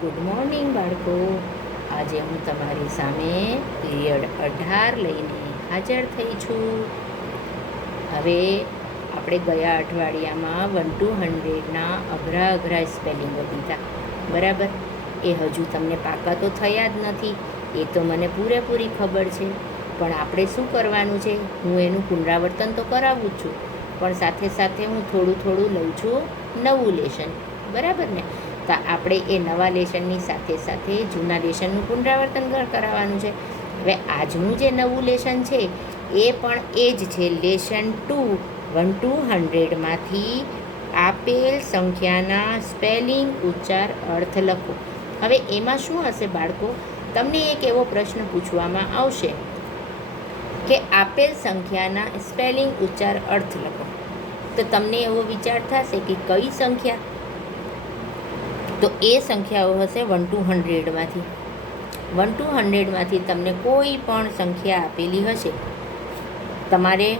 Good morning બાળકો. આજે હું તમારી સામે પીરિયડ 18 લઈને હાજર થઈ છું. હવે આપણે ગયા અઠવાડિયામાં 1 to 100ના અઘરા સ્પેલિંગો દીધા, બરાબર? એ હજુ તમને પાકા તો થયા જ નથી, એ તો મને પૂરેપૂરી ખબર છે. પણ આપણે શું કરવાનું છે, હું એનું પુનરાવર્તન તો કરાવું જ છું, પણ સાથે સાથે હું થોડું લઉં છું નવું લેશન, બરાબર ને? તો આપણે એ નવા લેશનની સાથે સાથે જૂના લેશનનું પુનરાવર્તન કરાવવાનું છે. હવે આજનું જે નવું લેશન છે એ પણ એ જ છે, લેશન 2 1 to 100માંથી આપેલ સંખ્યાના સ્પેલિંગ, ઉચ્ચાર, અર્થ લખો. હવે એમાં શું હશે બાળકો, તમને એક એવો પ્રશ્ન પૂછવામાં આવશે કે આપેલ સંખ્યાના સ્પેલિંગ, ઉચ્ચાર, અર્થ લખો. તો તમને એવો વિચાર થશે કે કઈ સંખ્યા? તો એ સંખ્યાઓ હશે 1 to 100માંથી. 1 to 100માંથી તમને કોઈ પણ સંખ્યા આપેલી હશે, તમારે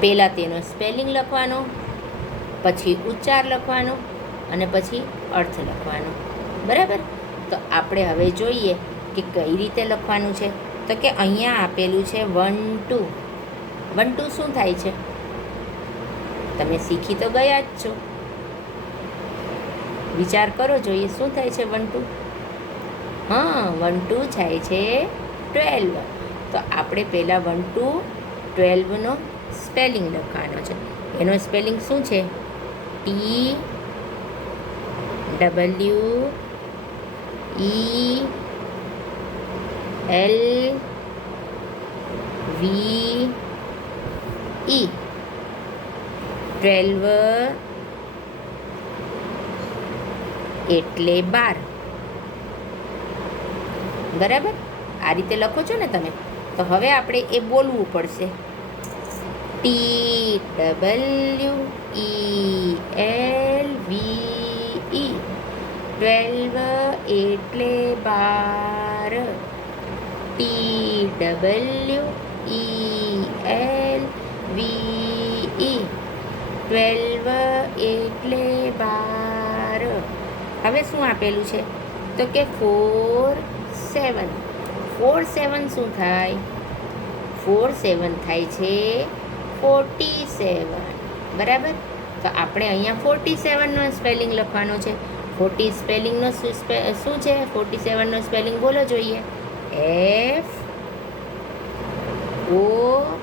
પહેલાં તેનો સ્પેલિંગ લખવાનો, પછી ઉચ્ચાર લખવાનો અને પછી અર્થ લખવાનો, બરાબર? તો આપણે હવે જોઈએ કે કઈ રીતે લખવાનું છે. તો કે અહીંયા આપેલું છે 1 2. 1 2 શું થાય છે? તમે શીખી તો ગયા જ છો. વિચાર કરો, જોઈએ શું થાય છે 1 2. હા, 1 2 થાય છે 12. તો આપણે પહેલાં 1 to 12નો સ્પેલિંગ લખવાનો છે. એનો સ્પેલિંગ શું છે? TWELVE. 12 એટલે 12, બરાબર? આ રીતે લખો છો ને તમે. તો હવે આપણે એ બોલવું પડશે. TWELVE. 12 એટલે 12. TWELVE. 12 એટલે 12. હવે શું આપેલું છે? તો કે 4 7. 4 7 શું થાય? 4 7 થાય છે 47, બરાબર? તો આપણે અહીંયા 47નો સ્પેલિંગ લખવાનો છે. 40 સ્પેલિંગનો શું છે? 47નો સ્પેલિંગ બોલો જોઈએ. FORTYONE.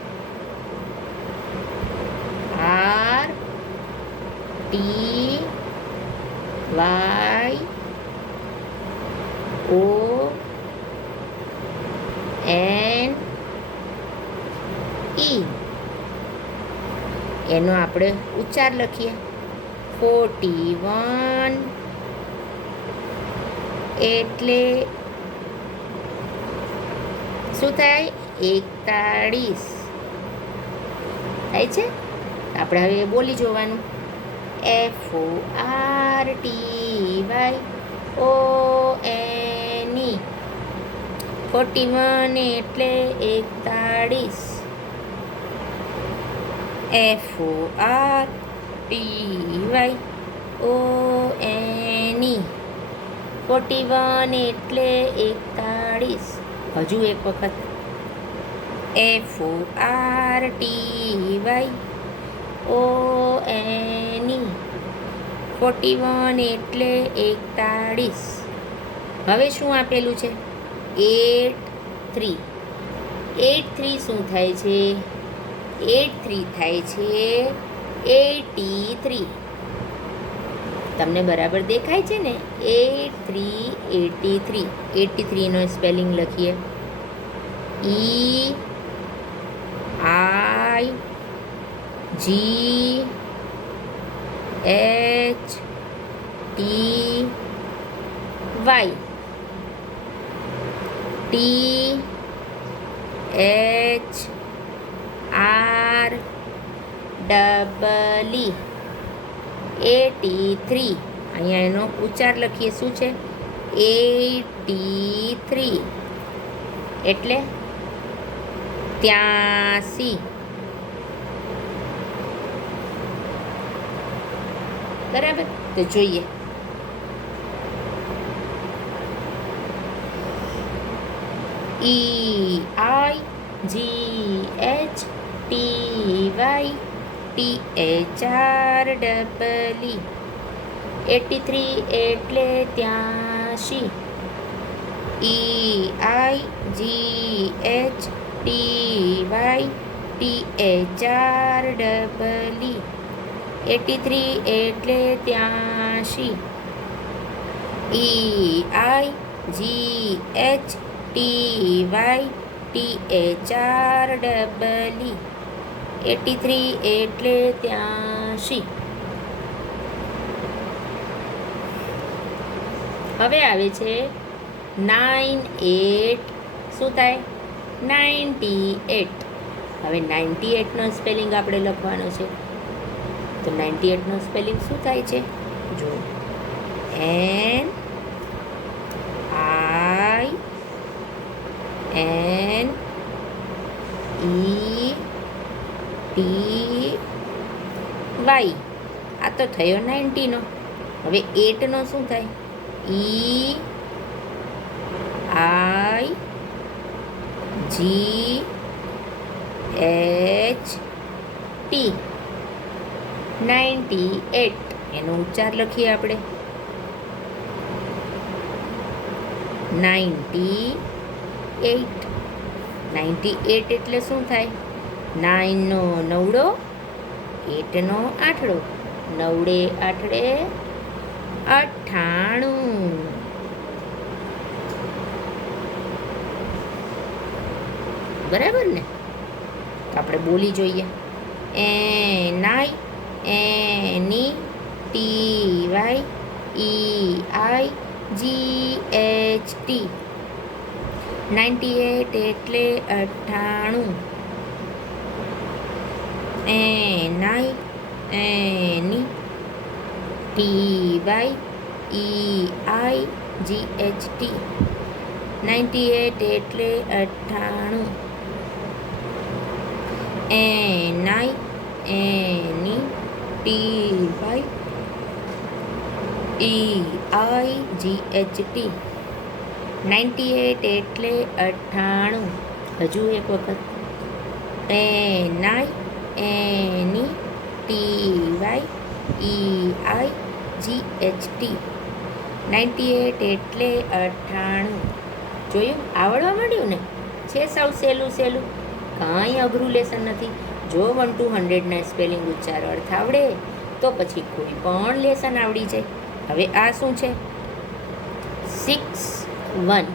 એનો આપણે ઉચ્ચાર લખીએ. 41 એટલે શું થાય? 41 થાય છે. આપણે હવે બોલી જોવાનું. FORTYONE. 41 એટલે 41. FORTYONE. 41 એટલે 41. હજુ એક વખત. FORTYONE. 41 એટલે 41. હવે શું આપેલું છે? 83. 83 શું થાય છે? 83 થાય છે 83. તમને બરાબર દેખાય છે ને? 83. 83નો સ્પેલિંગ લખીએ. EIGHTY. 83. અહીંયા એનો ઉચ્ચાર લખીએ. શું છે? 83 એટલે 83. બરાબર? તો જોઈએ. EIGHTY 83 એટલે 83. EIGHTY 83 એટલે 83. EIGHTY 83 એટલે 83. હવે આવે છે 98. શું થાય? 98. હવે 98નો સ્પેલિંગ આપણે લખવાનો છે. તો 98નો સ્પેલિંગ શું થાય છે? જો NINETY. આ તો થયો 90નો. હવે 8નો શું થાય? EIGHT 98. એનો ઉચ્ચાર લખીએ આપણે. 98. 98 એટલે શું થાય? 9નો 9ડો, 8નો 8ડો. 9 8 98. બરાબર ને? તો આપણે બોલી જોઈએ. NINETYEIGHT 98 એટલે 98. NINETYEIGHT 98 એટલે 98. NINETYEIGHT 98 એટલે 98. હજુ એક વખત. NINETYEIGHT 98 એટલે 98. જોયું? આવડવા માંડ્યું ને? છે સાવ સહેલું. કાંઈ અઘરું લેસન નથી. જો 1 to 100ના સ્પેલિંગ ઉચ્ચાર અર્થ આવડે તો પછી કોઈ પણ લેસન આવડી જાય. હવે આ શું છે? 61.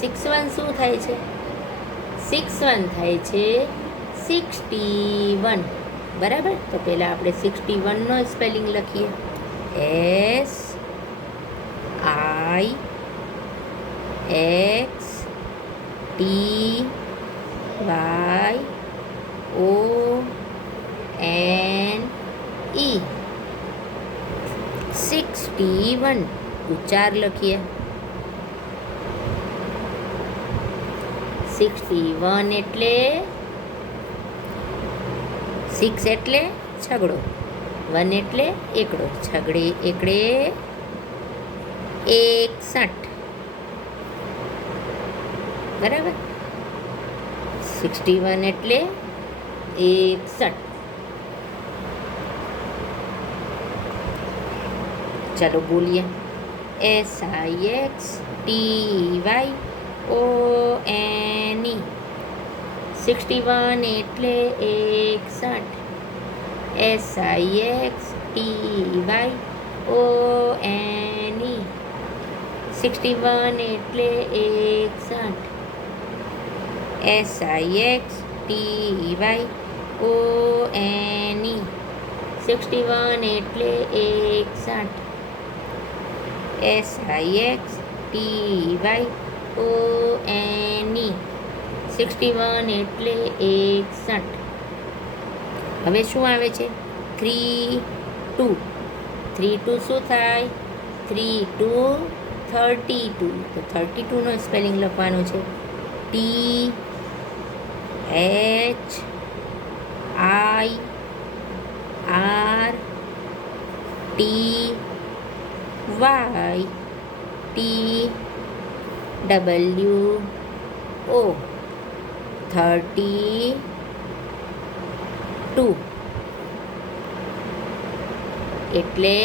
61 શું થાય છે? 61 થાય છે 61. બરાબર? તો પહેલાં આપણે 61નો સ્પેલિંગ લખીએ. SIXTYONE 61. ઉચ્ચાર લખીએ. 61 એટલે 6 એટલે છગડો, 1 એટલે એકડો, છગડે એકડે 61. બરાબર? 61 એટલે 61. ચાલો બોલીએ. SIXTYONE 61 એટલે 61. SIXTYONE 61 એટલે 61. SIXTYONE 61 એટલે 61. SIXTYONE 61 એટલે 61. હવે શું આવે છે? 3 2. 3 2 શું થાય? 3 2 32. તો 32નો સ્પેલિંગ લખવાનો છે. THIRTWY O 32 એટલે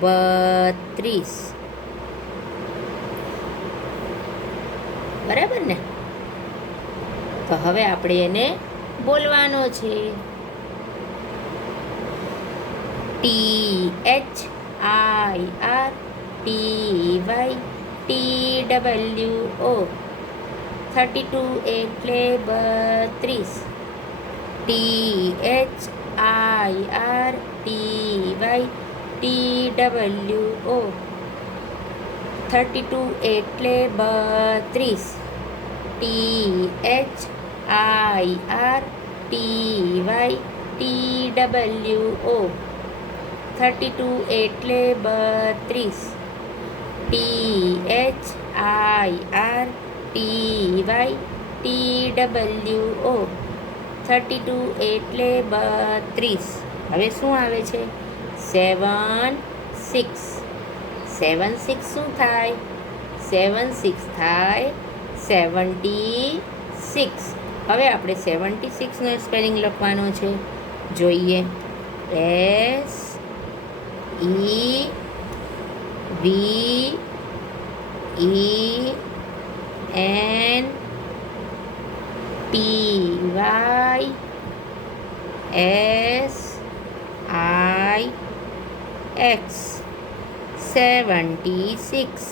32. બરાબર ને? તો હવે આપણે એને બોલવાનો છે. THIRTYTWO 32 એટલે 32. THIRTYTWO 32 એટલે 32. THIRTYTWO 32 એટલે 32. THIRTYTWO 32 એટલે 32. હવે શું આવે છે? 7 6. 7 6 શું થાય? 7 6 થાય 76. હવે આપણે 76નો સ્પેલિંગ લખવાનો છે. જોઈએ. SEVENTYSIX 76.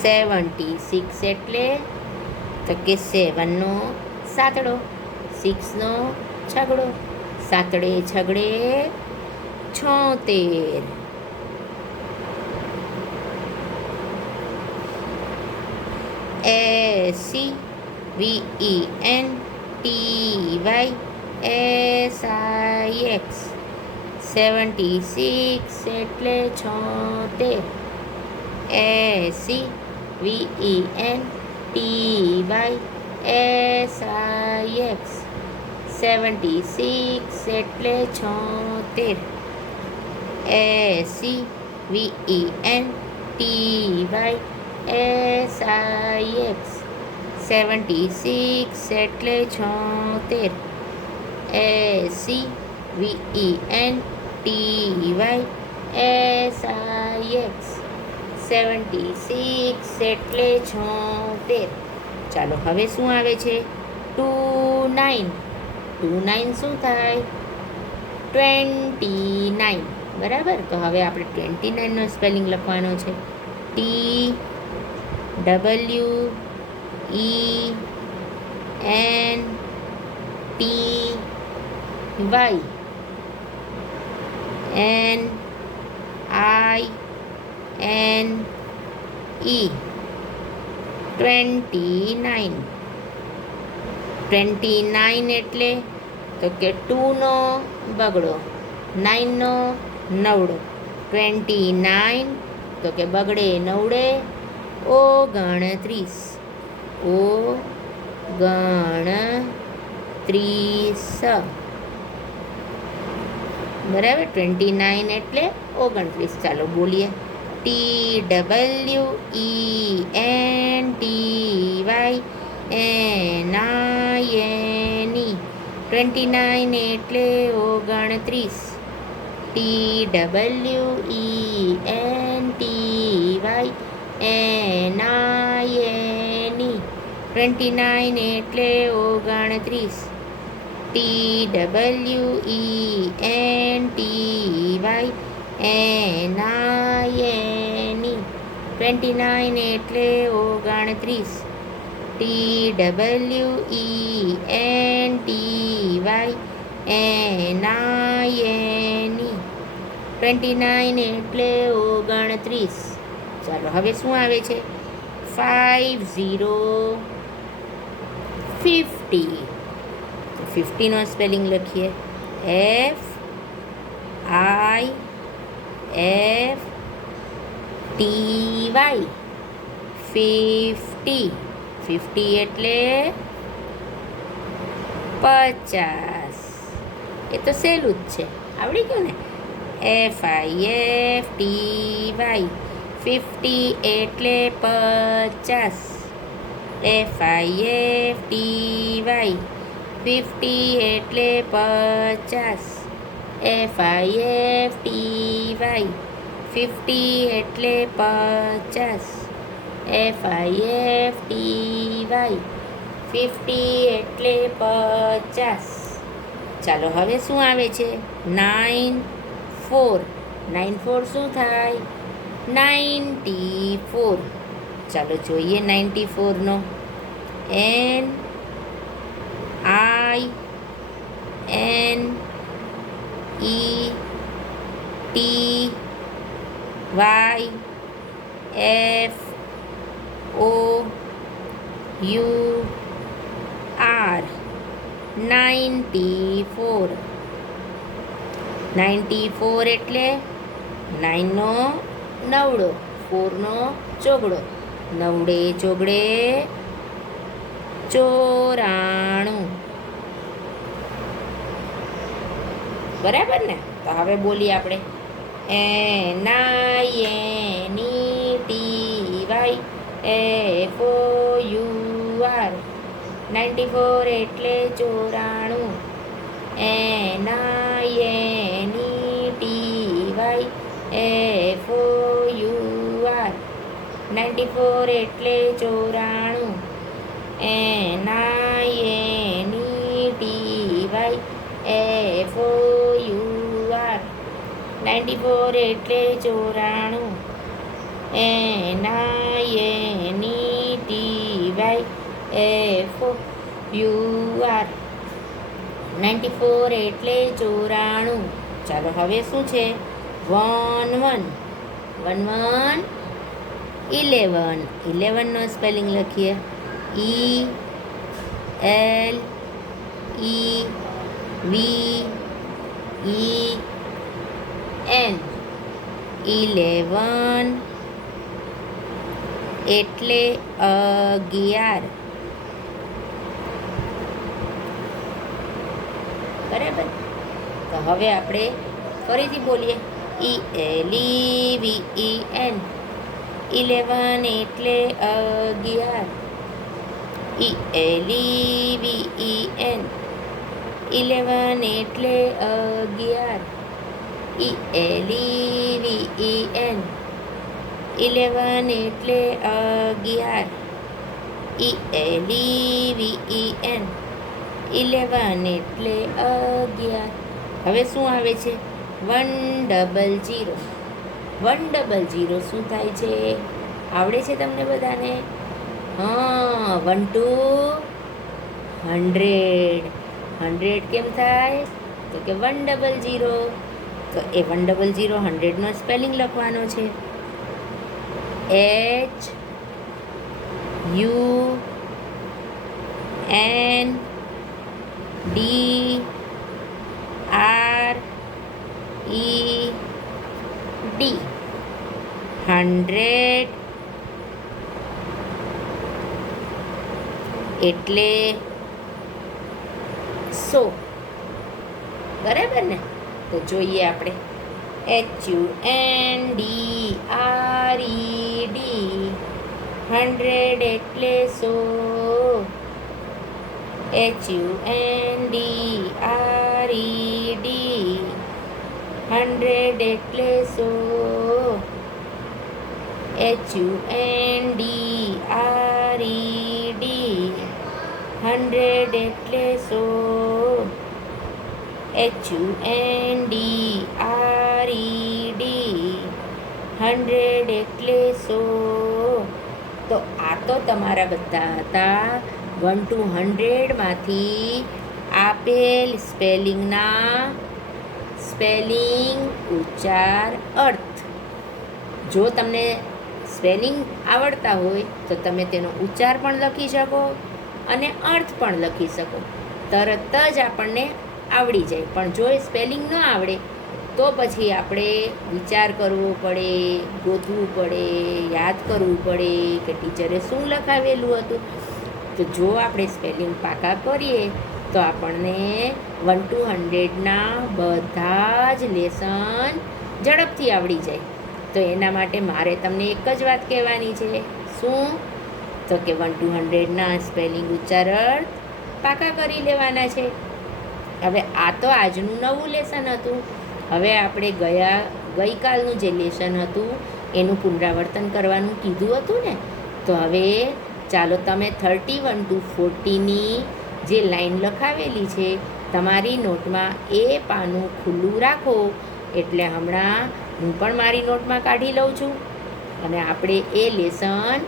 76 એટલે તો કે 7નો સાતડો, 6નો છગડો, સાતડે છગડે 76. SEVENTYSIX 76 એટલે 76. SEVENTYSIX 76 એટલે 76. SEVENTYSIX 76 એટલે 76. SEVENTYSIX 76 એટલે 76. ચાલો હવે શું આવે છે? 29. 29 શું થાય? 29. બરાબર. તો હવે આપણે 29નો સ્પેલિંગ લખવાનો છે. TWENTYNINE 29. 29 એટલે તો કે 2નો બગડો, 9નો નવડો. 29 તો કે બગડે નવડે 29. 29. બરાબર. 29 એટલે 29. ચાલો બોલીએ. TWENTYNINE 29 એટલે 29. TWENTYNINE 29 એટલે 29. TWENTYNINE 29 એટલે 29. TWENTYNINE 29 એટલે 29. ચાલો હવે શું આવે છે? 50 50. 50નો સ્પેલિંગ લખીએ. FIFTY 50. 50 એટલે 50. એ તો સહેલું જ છે, આવડી ગયું ને. FIFTY 50 એટલે 50. FIFTY 50 એટલે 50. FIFTY 50 એટલે 50. FIFTY 50 એટલે 50. ચાલો હવે શું આવે છે? 94. 94 શું થાય? 94. ચાલો જોઈએ 94નો. NINETYFOUR 94. 94 એટલે 9 નો નવડો, 4 નો ચોગડો, નવડે ચોગડે 94. બરાબર ને? તો હવે બોલીએ આપણે NINETYFOUR 94 એટલે 94. NINETYFOUR 94 એટલે 94. NINETYFOUR 94 એટલે 94. NINETYFOUR 94 એટલે 94. ચાલો હવે શું છે? 11. 11 11નો સ્પેલિંગ લખીએ. ELEVEN 11 એટલે 11. બરાબર? તો હવે આપણે ફરીથી બોલીએ. ELEVEN 11 એટલે 11. ELEVEN 11 એટલે 11. ELEVEN 11 એટલે 11. ELEVEN 11 એટલે 11. હવે શું આવે છે? 100. 100 શું થાય છે? આવડે છે તમને બધાને? હા, 1 to 100. 100 કેમ થાય? તો કે 100. તો એ 100 100નો સ્પેલિંગ લખવાનો છે. HUNDRED 100 એટલે 100. બરાબર ને? તો જોઈએ આપણે. HUNDRED 100 એટલે 100. HUNDRED 100 એટલે 100. HUNDRED 100 એટલે 100. HUNDRED 100 એટલે 100. તો આ તો તમારા બધા હતા 1 to 100 માંથી આપેલ સ્પેલિંગના સ્પેલિંગ, ઉચ્ચાર, અર્થ. જો તમને સ્પેલિંગ આવડતા હોય તો તમે તેનો ઉચ્ચાર પણ લખી શકો અને અર્થ પણ લખી શકો. તરત જ આપણને આવડી જાય. પણ જો એ સ્પેલિંગ ન આવડે તો પછી આપણે વિચાર કરવો પડે, ગોતવું પડે, યાદ કરવું પડે કે ટીચરે શું લખાવેલું હતું. તો જો આપણે સ્પેલિંગ પાકા કરીએ તો આપણને 1 to 100ના બધા જ લેસન ઝડપથી આવડી જાય. તો એના માટે મારે તમને એક જ વાત કહેવાની છે. શું? તો કે 1 to 100ના સ્પેલિંગ ઉચ્ચારણ પાકા કરી લેવાના છે. હવે આ તો આજનું નવું લેસન હતું. હવે આપણે ગઈકાલનું જે લેસન હતું એનું પુનરાવર્તન કરવાનું કીધું હતું ને. તો હવે ચાલો તમે 31 to 40ની જે લાઈન લખાવેલી છે તમારી નોટમાં એ પાનું ખુલ્લું રાખો. એટલે હમણાં હું પણ મારી નોટમાં કાઢી લઉં છું અને આપણે એ લેસન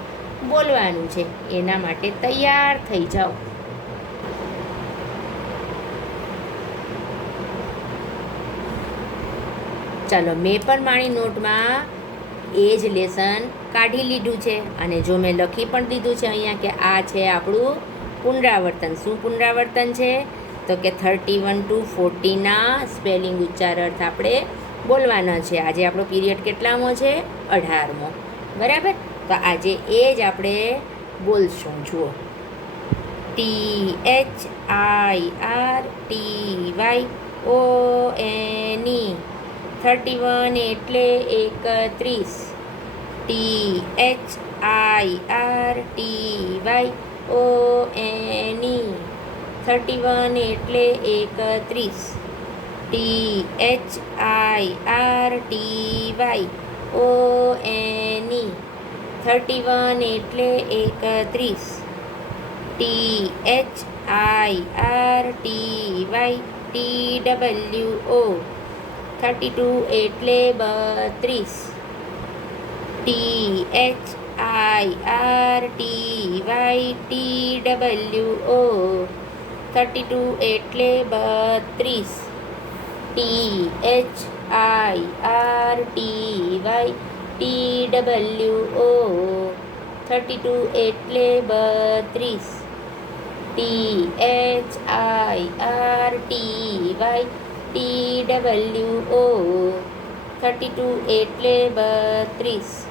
બોલવાનું છે. એના માટે તૈયાર થઈ જાઓ. ચાલો, મેં પણ મારી નોટમાં એ જ લેસન કાઢી લીધું છે અને જો મેં લખી પણ દીધું છે અહીંયા કે આ છે આપણું પુનરાવર્તન. શું પુનરાવર્તન છે? તો કે 31 to 40ના સ્પેલિંગ ઉચ્ચારાર્થ આપણે બોલવાના છે. આજે આપણો પીરિયડ કેટલામો છે? 18મો. બરાબર? તો આજે એ જ આપણે બોલશું. જુઓ, THIRTYONE 31 એટલે 31. THIRTYONE 31 એટલે 31. THIRTYONE 31 એટલે 31. THIRTYTWO 32 એટલે 32. THIRTYTWO 32 એટલે 32. THIRTYTWO 32 એટલે 32. THIRTYTWO 32 એટલે 32.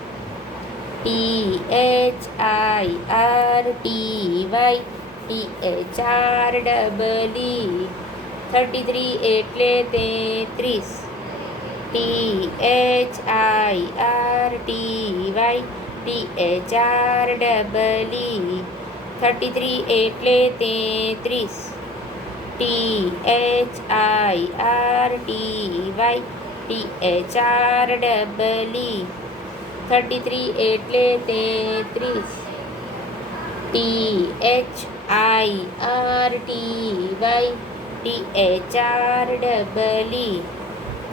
THIRTYTHREE 33 એટલે 33. THIRTYTHREE 33 એટલે 33. THIRTYTHREE 33 એટલે 33. THIRTYTHREE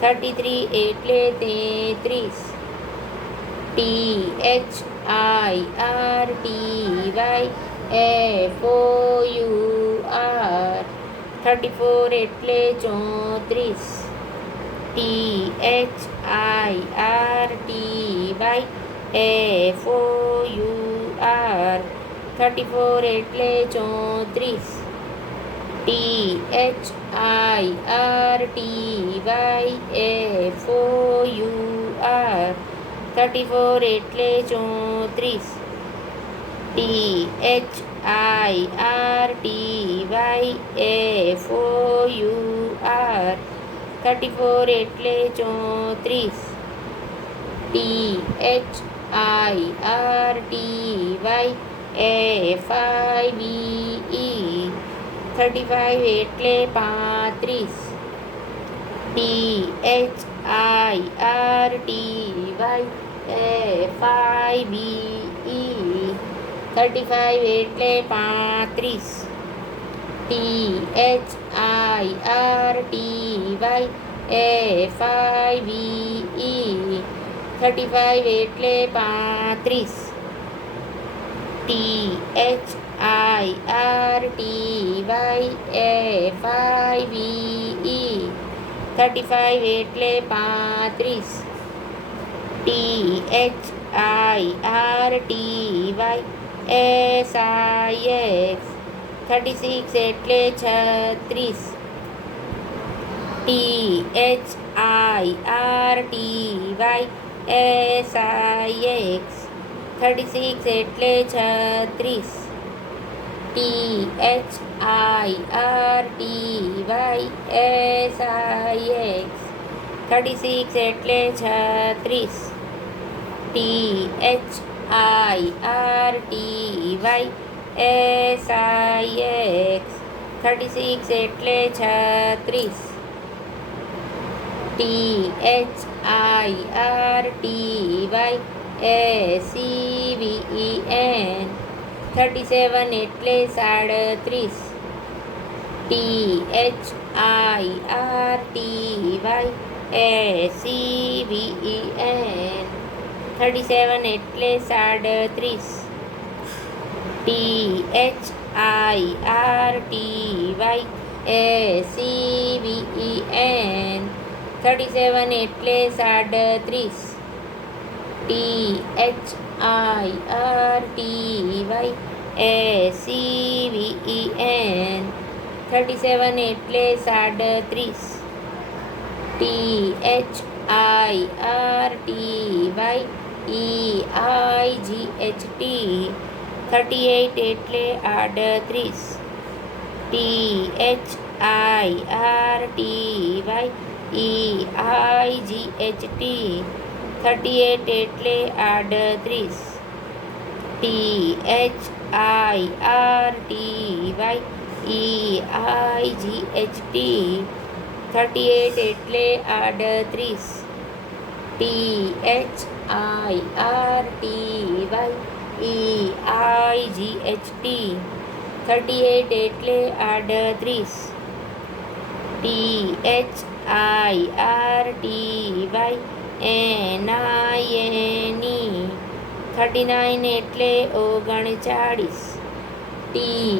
33 એટલે 33. THIRTYFOUR 34 એટલે 34. THIRTYFOUR 34 એટલે 34. THIRTYFOUR 34 એટલે 34. THIRTYFOUR 34 એટલે 34. THIRTYFIVE 35 એટલે 35. THIRTYFIVE 35 એટલે 35. THIRTYFIVE 35 એટલે 35. THIRTYFIVE 35 એટલે 35. THIRTYSIX 36 એટલે 36. THIRTYSIX 36 એટલે 36. THIRTYSIX 36 એટલે 36. THIRTYSIX 36 એટલે 36. THIRTYSEVEN 37 એટલે 37. THIRTYSEVEN 37 એટલે 37. THIRTYSEVEN 37 એટલે 37. THIRTYSEVEN 37 એટલે 37. THIRTYEIGHT 38 એટલે 38. THIRTYEIGHT 38 એટલે 38. THIRTYEIGHT 38 એટલે 38. THIRTYEIGHT 38 એટલે 38. THIRTYNINE 39 એટલે 39. THIRTYNINE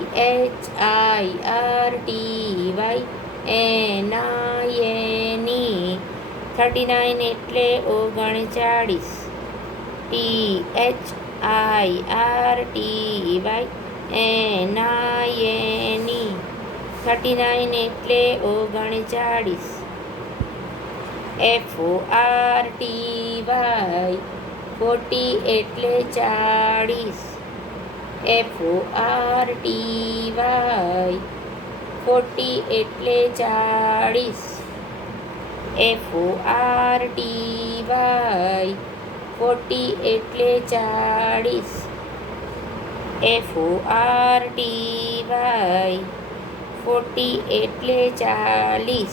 39 એટલે 39. THIRTYNINE 39 એટલે 39. FORTY 40 એટલે 40. FORTY 40 એટલે 40. FORTY 40 એટલે 40. FORTY 40 એટલે 40.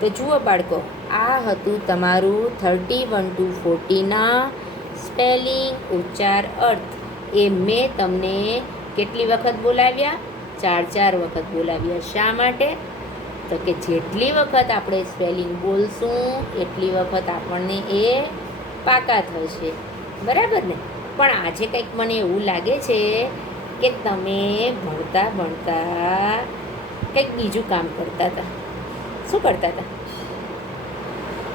તો જુઓ બાળકો, આ હતું તમારું 31 to 40ના સ્પેલિંગ, ઉચ્ચાર, અર્થ. એ મેં તમને કેટલી વખત બોલાવ્યા? 4 વખત બોલાવ્યા. શા માટે? તો કે જેટલી વખત આપણે સ્પેલિંગ બોલશું એટલી વખત આપણને એ પાકા થશે. બરાબર ને? પણ આજે કંઈક મને એવું લાગે છે કે તમે ભણતા ભણતા કંઈક બીજું કામ કરતા હતા. શું કરતા હતા?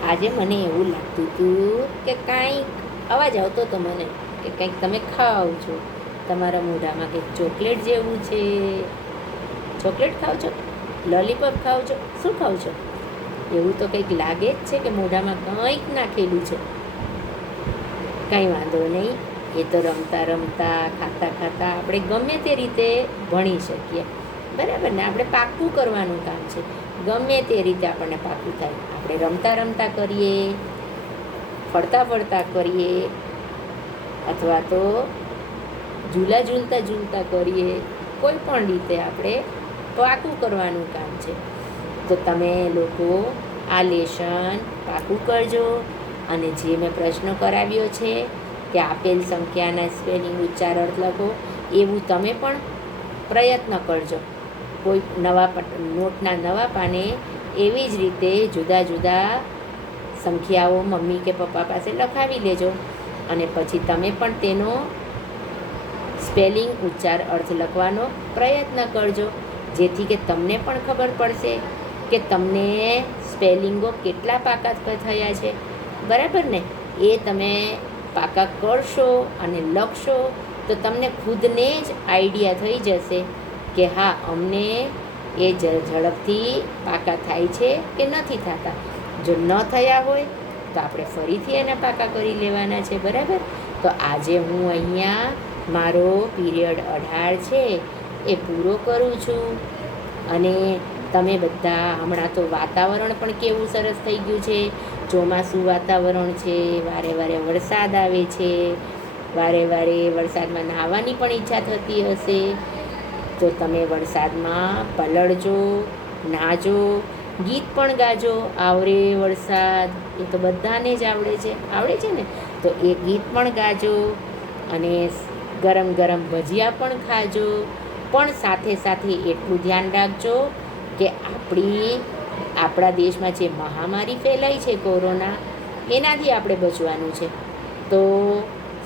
આજે મને એવું લાગતું હતું કે કાંઈક અવાજ આવતો હતો મને કે કંઈક તમે ખાઓ છો. તમારા મોઢામાં કંઈક ચોકલેટ જેવું છે. ચોકલેટ ખાઓ છો? લોલીપોપ ખાઓ છો? શું ખાઓ છો? એવું તો કંઈક લાગે જ છે કે મોઢામાં કંઈક નાખેલું છે. કંઈ વાંધો નહીં, એ તો રમતા રમતા, ખાતા ખાતા આપણે ગમે તે રીતે ભણી શકીએ. બરાબર ને? આપણે પાક્કું કરવાનું કામ છે. ગમે તે રીતે આપણને પાક્કું થાય. આપણે રમતા રમતા કરીએ, ફરતા ફરતા કરીએ, અથવા તો ઝૂલતા ઝૂલતા કરીએ. કોઈ પણ રીતે આપણે પાક્કું કરવાનું કામ છે. તો તમે લોકો આ લેસન પાક્કું કરજો. અને જે મેં પ્રશ્નો કરાવ્યો છે કે આપેલ સંખ્યાના સ્પેલિંગ, ઉચ્ચાર, અર્થ લખો, એવું તમે પણ પ્રયત્ન કરજો. કોઈ નોટના નવા પાને એવી જ રીતે જુદા જુદા સંખ્યાઓ મમ્મી કે પપ્પા પાસે લખાવી લેજો. અને પછી તમે પણ તેનો સ્પેલિંગ, ઉચ્ચાર, અર્થ લખવાનો પ્રયત્ન કરજો. જેથી કે તમને પણ ખબર પડશે કે તમને સ્પેલિંગો કેટલા પાકા થયા છે. બરાબર ને? એ તમે પાકા કરશો અને લખશો તો તમને ખુદને જ આઈડિયા થઈ જશે કે હા, અમને એ ઝડપથી પાકા થાય છે કે નથી થતા. જો ન થયા હોય તો આપણે ફરીથી એને પાકા કરી લેવાના છે. બરાબર? તો આજે હું અહીંયા મારો પીરિયડ 18 છે એ પૂરો કરું છું. અને તમે બધા હમણાં તો વાતાવરણ પણ કેવું સરસ થઈ ગયું છે, ચોમાસું વાતાવરણ છે, વારે વારે વરસાદ આવે છે, વારે વારે વરસાદમાં નહાવાની પણ ઈચ્છા થતી હશે. તો તમે વરસાદમાં પલળજો, નાહજો, ગીત પણ ગાજો. આવરે વરસાદ, એ તો બધાને જ આવડે છે ને, તો એ ગીત પણ ગાજો અને ગરમ ગરમ ભજીયા પણ ખાજો. પણ સાથે સાથે એટલું ધ્યાન રાખજો કે આપણા દેશમાં જે મહામારી ફેલાઈ છે કોરોના, એનાથી આપણે બચવાનું છે. તો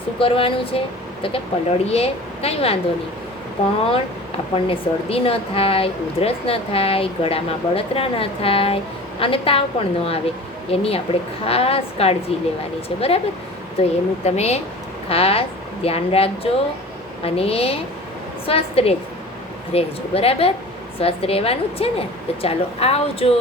શું કરવાનું છે? તો કે પલળીએ, કંઈ વાંધો નહીં, પણ આપણને શરદી ન થાય, ઉધરસ ન થાય, ગળામાં બળતરા ન થાય અને તાવ પણ ન આવે, એની આપણે ખાસ કાળજી લેવાની છે. બરાબર? તો એનું તમે ખાસ ધ્યાન રાખજો અને સ્વસ્થ રહેજો. બરાબર? સ્વસ્થ રહેવાનું જ છે ને? તો ચાલો આવજો.